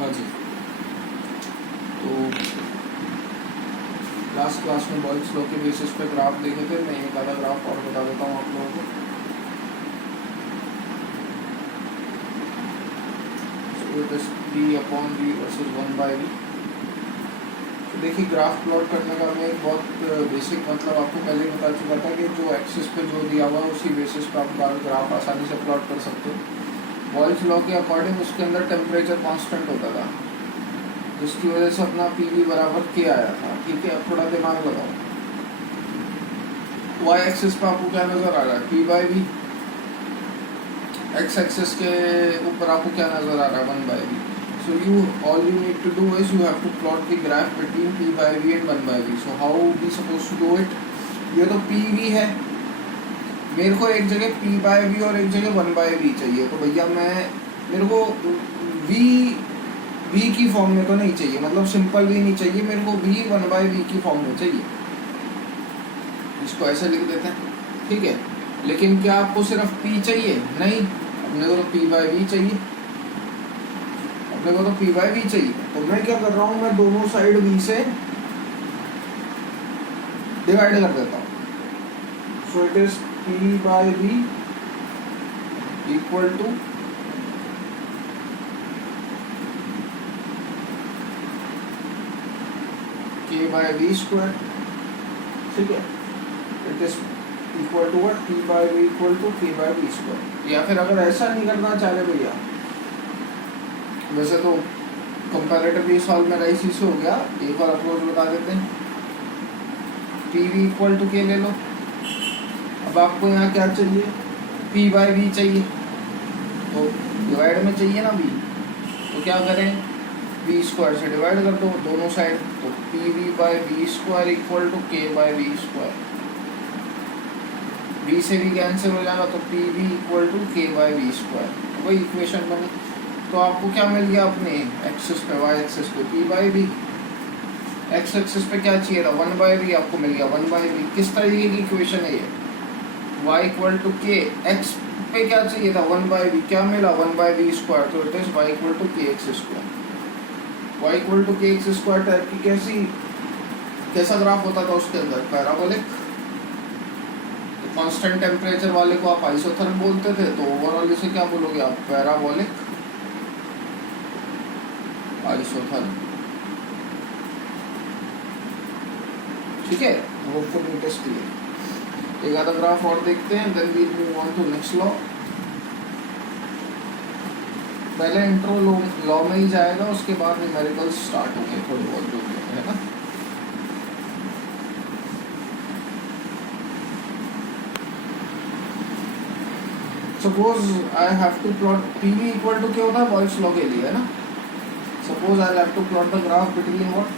हाँ जी, तो last class में बॉयल्स लॉ के बेसिस पे ग्राफ देखे थे। मैं एक आधा ग्राफ और बता देता हूँ आप लोगों को। P upon V versus 1/V। तो देखिए, ग्राफ प्लॉट करने का मैं एक बहुत बेसिक मतलब आपको पहले ही बता चुका था कि जो एक्सिस पे जो दिया हुआ है उसी बेसिस पे आप ग्राफ आसानी से प्लॉट कर सकते हो। बॉयल्स लॉ के अकॉर्डिंग उसके अंदर टेम्परेचर कांस्टेंट होता था, जिसकी वजह से अपना PV बराबर K आया था। ठीक है, अब थोड़ा दिमाग लगाओ। वाई एक्सिस पे आपको क्या नजर आ रहा है? P/V। एक्स एक्सिस के ऊपर आपको क्या नजर आ रहा है? 1/V। So all you need to do is you have to plot the graph between P/V and 1/V. So how we supposed to do it? ये तो PV है, मेरे को एक जगह P/V और एक जगह 1/V चाहिए। तो भैया मेरे को V की फॉर्म में तो नहीं चाहिए, मतलब सिंपल भी नहीं चाहिए मेरे को, V 1/V की फॉर्म में चाहिए। इसको ऐसे लिख देते हैं, ठीक है। लेकिन क्या आपको सिर्फ P चाहिए? नहीं, अपने को तो P/V चाहिए, अपने को तो P/V चाहिए। तो मैं क्या कर रहा हूँ, मैं दोनों साइड V से डिवाइड कर देता हूँ। So it is P/V equal to K/V square. ठीक है, it is equal to what? P/V equal to K/V square. या फिर अगर ऐसा नहीं करना चाह रहे भैया, वैसे तो कंपैरेटिवली सॉल्व मेरा इसी से हो गया, एक और अप्रोच बता देते हैं। PV इक्वल टू K ले लो। अब आपको यहाँ क्या चाहिए? P/V चाहिए, तो डिवाइड में चाहिए ना V, तो क्या करें? V स्क्वायर से डिवाइड कर दो दोनों साइड, तो PV/V square equal to K/V square. V से भी कैंसिल हो जाएगा, तो PV equal to K/V square. वही इक्वेशन बनी। तो आपको क्या मिल गया अपने एक्सिस पे, वाई एक्सिस पे P/V। एक्स एक्सिस पे क्या चाहिए था? 1/V, आपको मिल गया 1/V। किस तरीके की इक्वेशन है ये? y equal to K। X पे क्या चाहिए था? 1/V। क्या मिला? 1/V square. तो it is y equal to KX square. y equal to KX square type की कैसा ग्राफ होता था उसके अंदर? पैराबोलिक। कांस्टेंट टेम्परेचर वाले को आप आइसोथर्म बोलते थे, तो ओवरऑल इसे क्या बोलोगे आप? Parabolic isotherm. ठीक है, होपफुली इट इज क्लियर। एक आधा ग्राफ और देखते हैं, then we move on to next law. पहले इंट्रो लॉ में ही जाएगा, उसके बाद न्यूमेरिकल्स स्टार्ट होंगे थोड़ी बहुत, जो है ना। Suppose I have to plot PV equal to क्या होता है बॉयल्स लॉ के लिए, है ना। Suppose I have to plot the graph between what?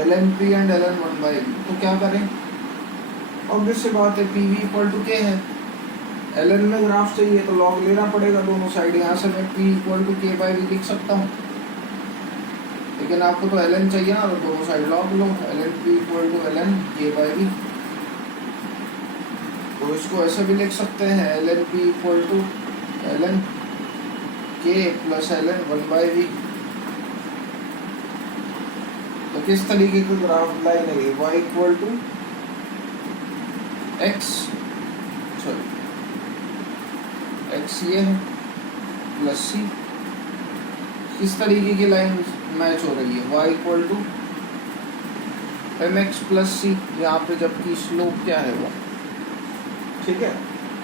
LNP and LN 1/V। तो क्या करें? ऑब्वियस सी बात है, PV इक्वल टू K है, LN में ग्राफ चाहिए तो लॉग लेना पड़ेगा दोनों साइड। यहाँ से मैं P इक्वल टू K/V लिख सकता हूँ, लेकिन आपको तो LN चाहिए ना, तो दोनों साइड लॉग लो। LNP equal to LN K/V। तो इसको ऐसे भी लिख सकते हैं, LNP equal to LN K plus LN 1/V। तो किस तरीके का ग्राफ लाइन है? y equal to x, sorry x ये है प्लस c। किस तरीके की लाइन मैच हो रही है? y equal to mx plus c, यहाँ पे जबकि स्लोप क्या है वो, ठीक है।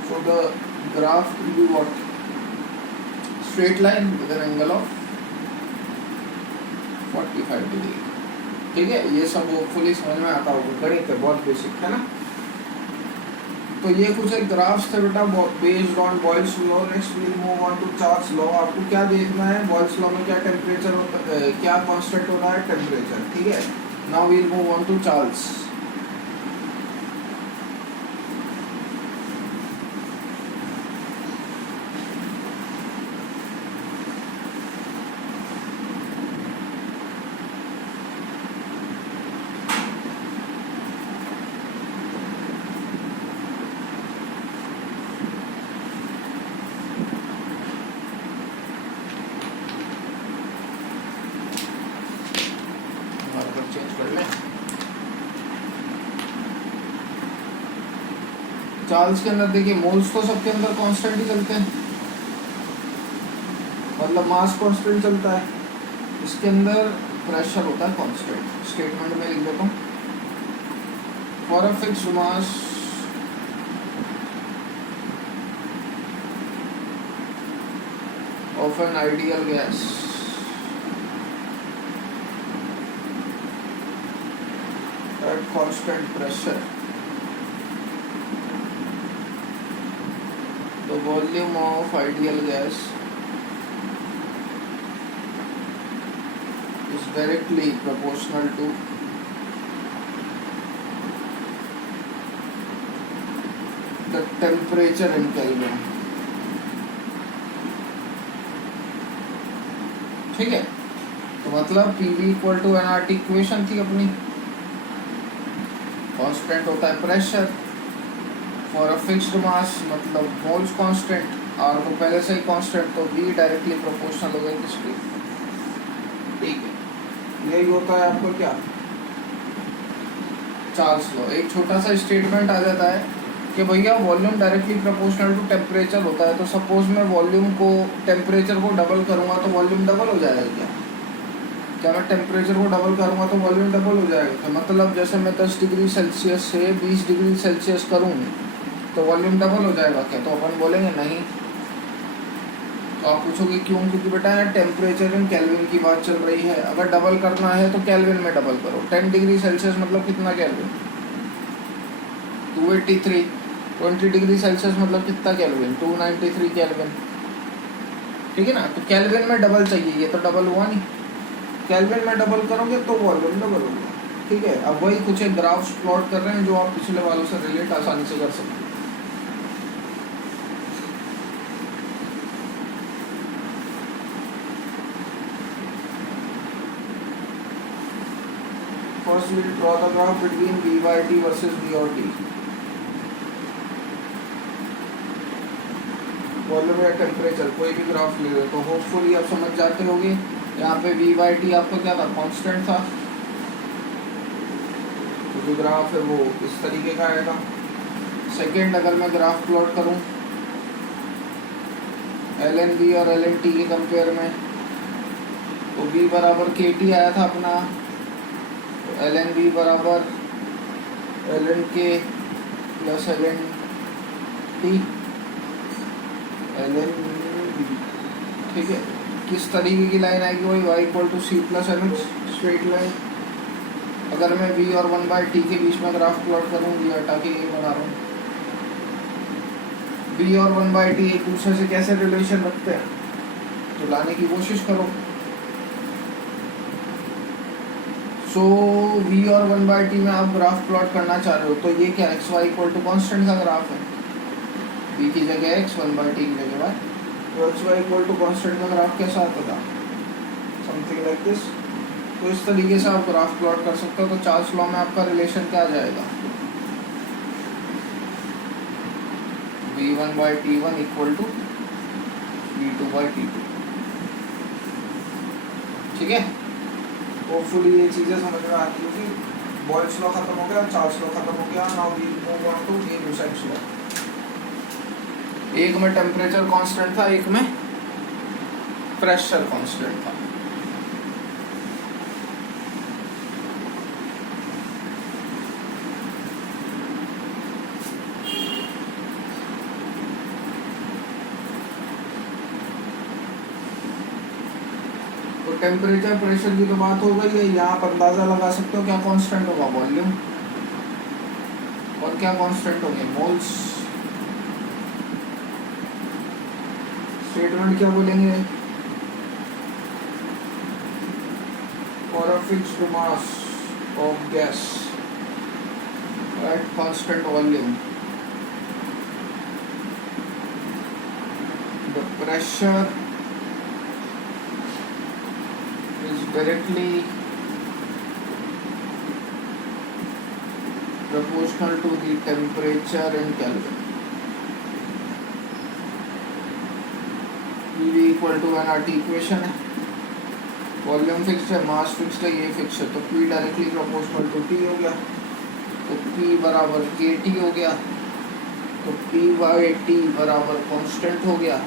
So the graph will be what? Straight line with an angle of 45 degree. ठीक है, ये सब होपफुली समझ में आता होगा, गणित है, बहुत बेसिक है ना। तो ये कुछ एक ग्राफ्स थे बेटा based on Boyle's law. Next we move on to Charles law. आपको क्या देखना है? बॉयल्स लॉ में क्या टेम्परेचर होता है, क्या कांस्टेंट होता है? टेम्परेचर। ठीक है, now we move on to Charles. Charles के अंदर देखिए मोल्स तो सबके अंदर कांस्टेंट ही चलते हैं, मतलब मास कांस्टेंट चलता है, इसके अंदर प्रेशर होता है कांस्टेंट। स्टेटमेंट में लिख देता हूँ, for a fixed mass of an ideal gas at constant pressure, the volume of ideal gas is directly proportional to the temperature in Kelvin। ठीक है, तो मतलब PV equal to nRT equation थी अपनी। कांस्टेंट होता है pressure, for a fixed mass मतलब moles constant, R तो पहले से ही कांस्टेंट, तो V डायरेक्टली प्रोपोर्शनल हो गया किसकी। ठीक है, यही होता है आपको क्या, चार्ल्स लॉ। एक छोटा सा स्टेटमेंट आ जाता है कि भैया volume directly proportional to temperature होता है, तो सपोज मैं वॉल्यूम को टेम्परेचर को डबल करूंगा तो वॉल्यूम डबल हो जाएगा क्या? क्या मैं टेम्परेचर को डबल करूंगा तो वॉल्यूम डबल हो जाएगा क्या? मतलब जैसे मैं 10 डिग्री सेल्सियस से 20 डिग्री सेल्सियस करूँ तो वॉल्यूम डबल हो जाएगा क्या? तो अपन बोलेंगे नहीं। तो आप पूछोगे क्यों? क्योंकि बेटा यार टेम्परेचर इन केल्विन की बात चल रही है, अगर डबल करना है तो केल्विन में डबल करो। 10 डिग्री सेल्सियस मतलब कितना केल्विन? 283। 20 डिग्री सेल्सियस मतलब कितना केल्विन? 293 केल्विन। ठीक है ना, तो केल्विन में डबल चाहिए, ये तो डबल हुआ नहीं। केल्विन में डबल करोगे तो वॉल्यूम डबल होगा। ठीक है, अब वही कुछ एक ग्राफ्स प्लॉट कर रहे हैं जो आप पिछले वालों से रिलेट आसानी से कर सकते हैं। First we will draw the graph between V by T versus V और T। वॉल्यूम या टेम्परेचर कोई भी ग्राफ ले लो तो होपफुली आप समझ जाते होंगे। यहाँ पे V by T आपको क्या था? कांस्टेंट था। तो जो ग्राफ है वो इस तरीके का आएगा। सेकेंड, अगर मैं ग्राफ प्लॉट करूँ ln V और ln T के कंपेयर में, तो V बराबर KT आया था अपना, ln V बराबर ln K plus ln T ln V। ठीक है, किस तरीके की लाइन आएगी? वही y equal to C plus mx straight line. अगर मैं V और 1/t के बीच में ग्राफ प्लॉट करूँ, V हटा के ये बना रहा हूँ, V और 1/t एक दूसरे से कैसे रिलेशन रखते हैं तो लाने की कोशिश करो। सो V और 1/t में आप ग्राफ प्लॉट करना चाह रहे हो तो ये क्या x y equal to constant का ग्राफ है। V की जगह x, 1/t की जगह y, तो x y equal to constant का ग्राफ कैसा आता था? Something like this. तो इस तरीके से आप ग्राफ प्लॉट कर सकते हो। तो चार्ल्स लॉ में आपका रिलेशन क्या आ जाएगा? V1/T1 equal to V2/T2। ठीक है, होपफुली ये चीज़ें समझ में आती होगी। बॉयल्स लॉ खत्म हो गया, चार्ल्स लॉ खत्म हो गया। Now we move on to Newton's law. एक में टेम्परेचर कांस्टेंट था, एक में प्रेशर कांस्टेंट था। तो टेम्परेचर प्रेशर की तो बात हो गई है। यहाँ आप अंदाजा लगा सकते हो क्या कांस्टेंट होगा? वॉल्यूम। और क्या कांस्टेंट होंगे? मोल्स। स्टेटमेंट क्या बोलेंगे? For a fixed mass of gas at constant volume the pressure is directly proportional to the temperature in Kelvin। PV equal to nRT equation है। वॉल्यूम फिक्स्ड है, mass fixed है, ये fix है, तो P directly proportional to T हो गया। तो P बराबर KT हो गया। तो पी बाई टी बराबर कांस्टेंट हो गया,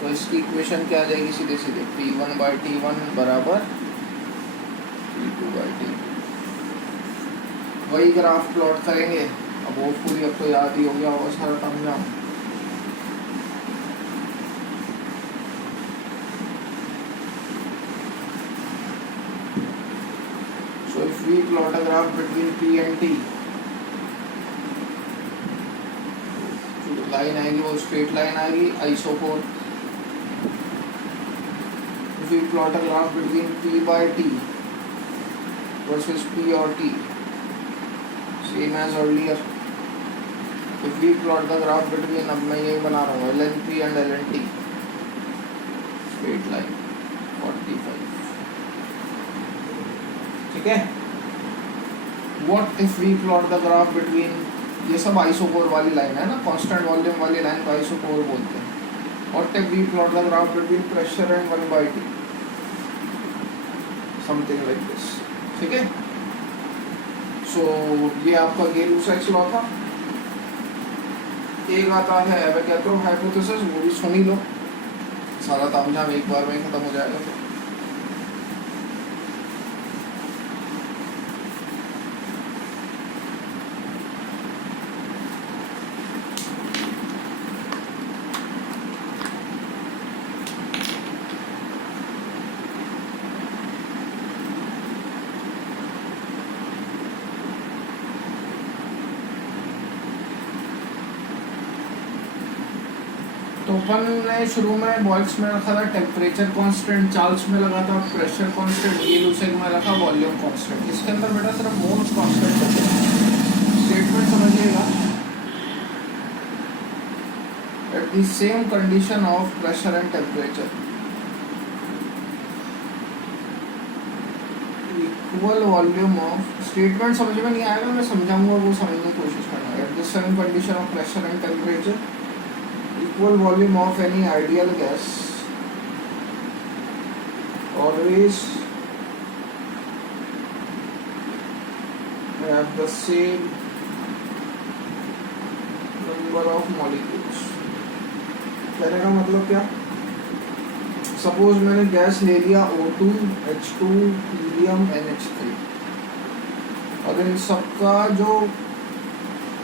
तो इसकी इक्वेशन क्या आ जाएगी सीधे सीधे P1 बाई T1 बराबर P2 बाई T2। वही ग्राफ प्लॉट करेंगे, अब वो पूरी अब तो याद ही हो गया होगा सारा तामझाम। So if we plot a graph between P and T, जो लाइन आएगी वो स्ट्रेट लाइन आएगी isochore. If we plot a graph between P by T versus P or T, same as earlier. If we plot the graph between, अब मैं यही बना रहा हूँ LNP and LNT, straight line 45, ठीक है। What if we plot the graph between, ये सब आइसोकोर वाली लाइन है ना, कांस्टेंट वॉल्यूम वाली लाइन को आइसोकोर बोलते हैं। What if we plot the graph between pressure and 1 by T, something like this, ठीक है। So ये आपका गेल-लुसाइक्स लॉ था। एक आता है एवोगैड्रो हाइपोथेसिस, वो भी सुन ही लो, सारा तामझाम एक बार में खत्म हो जाएगा। तो अपन ने शुरू में बॉल्स में रखा था टेम्परेचर कांस्टेंट, चार्ल्स में लगा था प्रेशर कांस्टेंट, ये लूसेग में रखा वॉल्यूम कांस्टेंट। इसके अंदर बेटा सिर्फ मोल्स कांस्टेंट है। स्टेटमेंट समझिएगा, at the same condition of pressure and temperature equal volume of, statement समझ में नहीं आएगा, मैं समझाऊंगा, वो समझने की कोशिश करना। At the same condition of pressure and temperature equal volume of any ideal gas always have the same number of molecules। कहने का मतलब क्या, सपोज मैंने गैस ले लिया O2, H2, हीलियम, NH3, और इन सबका जो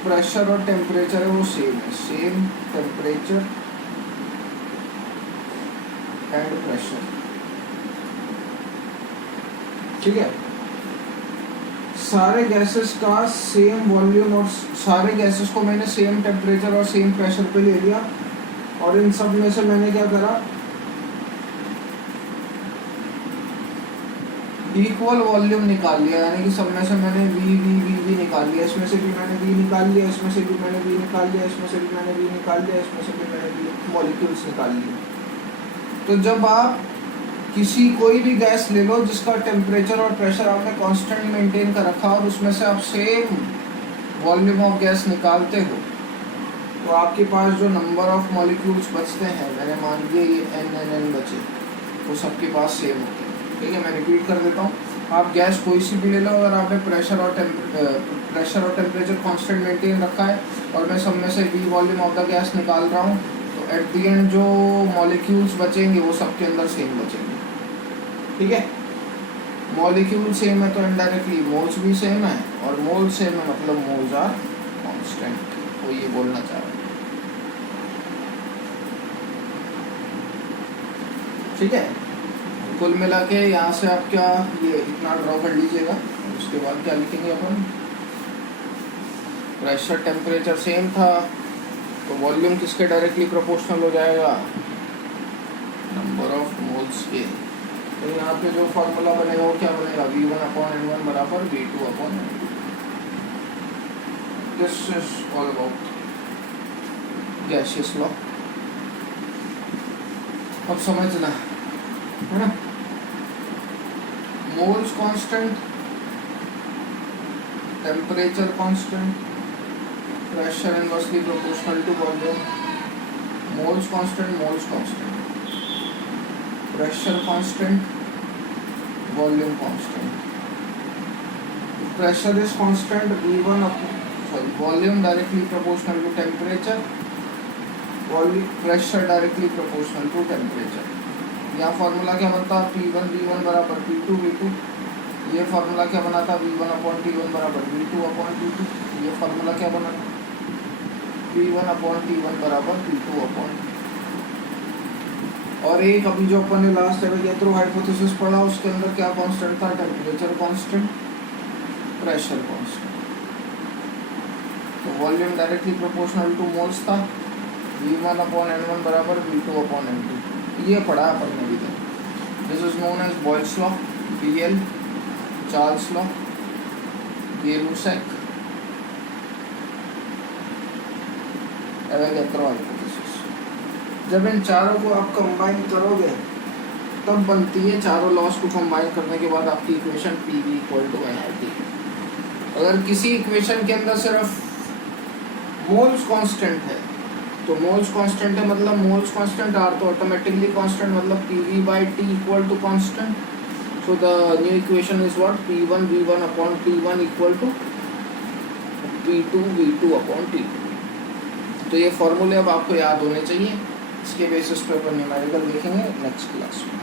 प्रेशर और टेम्परेचर है वो सेम है, सेम टेम्परेचर एंड प्रेशर, ठीक है। सारे गैसेस का सेम वॉल्यूम और सारे गैसेस को मैंने सेम टेम्परेचर और सेम प्रेशर पे ले लिया, और इन सब में से मैंने क्या करा, इक्वल वॉल्यूम निकाल लिया, यानी कि सब में से मैंने V निकाल लिया, इसमें से भी मैंने V निकाल लिया, इसमें से भी मैंने V निकाल लिया, इसमें से भी मैंने V निकाल लिया, इसमें से भी मैंने V मॉलिक्यूल्स निकाल लिए। तो जब आप किसी कोई भी गैस ले लो जिसका टेम्परेचर और प्रेशर आपने कांस्टेंट मेंटेन कर रखा और उसमें से आप सेम वॉल्यूम ऑफ गैस निकालते हो, तो आपके पास जो नंबर ऑफ मॉलिक्यूल्स बचते हैं, मैंने मान लिया ये n बचे, तो सबके पास सेम होते हैं, ठीक है। मैं रिपीट कर देता हूँ, आप गैस कोई सी भी ले लो, अगर आपने प्रेशर और टेम्परेचर कांस्टेंट मेंटेन रखा है और मैं सब में से V volume of the gas निकाल रहा हूँ, तो एट द एंड जो मॉलिक्यूल्स बचेंगे वो सबके अंदर सेम बचेंगे, ठीक है। मॉलिक्यूल सेम है तो इनडायरेक्टली मोल्स भी सेम है, और मोल सेम है मतलब मोल्स आर कांस्टेंट, वो ये बोलना चाह रहा है, ठीक है। कुल मिला के यहाँ से आप क्या ये इतना ड्रॉ कर लीजिएगा, उसके बाद क्या लिखेंगे अपन, प्रेशर टेम्परेचर सेम था तो वॉल्यूम किसके डायरेक्टली प्रोपोर्शनल हो जाएगा, नंबर ऑफ मोल्स के। तो यहाँ पे जो फॉर्मूला बनेगा वो क्या बनेगा, V1/N1 बराबर V2/N2। This is all about gaseous law, अब समझना है ना। Moles constant, temperature constant, pressure inversely proportional to volume, moles constant, pressure constant, volume constant. Pressure is constant, sorry volume directly proportional to temperature, volume pressure directly proportional to temperature. यहाँ formula क्या बनता है, P1 V1 बराबर P2 V2। ये formula क्या बना था, V1 upon T1 बराबर V2 अपॉन T2। ये फार्मूला क्या बना था, P1 अपॉन T1 बराबर P2 अपॉन। और एक अभी जो अपन ने लास्ट एवोगैड्रो हाइपोथेसिस पढ़ा उसके अंदर क्या कांस्टेंट था, टेम्परेचर कांस्टेंट, प्रेशर कांस्टेंट। तो volume directly proportional two moles था, V1 अपॉन N1 बराबर V2 अपॉन N2। ये पढ़ा अपन ने अभी तक। This is known as Boyle's law, BL, Charles law, Gay Lussac, Avogadro hypothesis. जब इन चारों को आप कंबाइन करोगे तब बनती है, चारों लॉस को कंबाइन करने के बाद आपकी equation PV equal to nRT। अगर किसी इक्वेशन के अंदर सिर्फ मोल्स कांस्टेंट है तो मोल्स कांस्टेंट है मतलब मोल्स कांस्टेंट आर तो ऑटोमेटिकली कांस्टेंट, मतलब PV by T equal to constant. So the new equation is what, P1 V1 upon T1 equal to P2 V2 upon T2। तो ये फॉर्मूले अब आपको याद होने चाहिए। इसके बेसिस पे अपन न्यूमेरिकल देखेंगे नेक्स्ट क्लास में।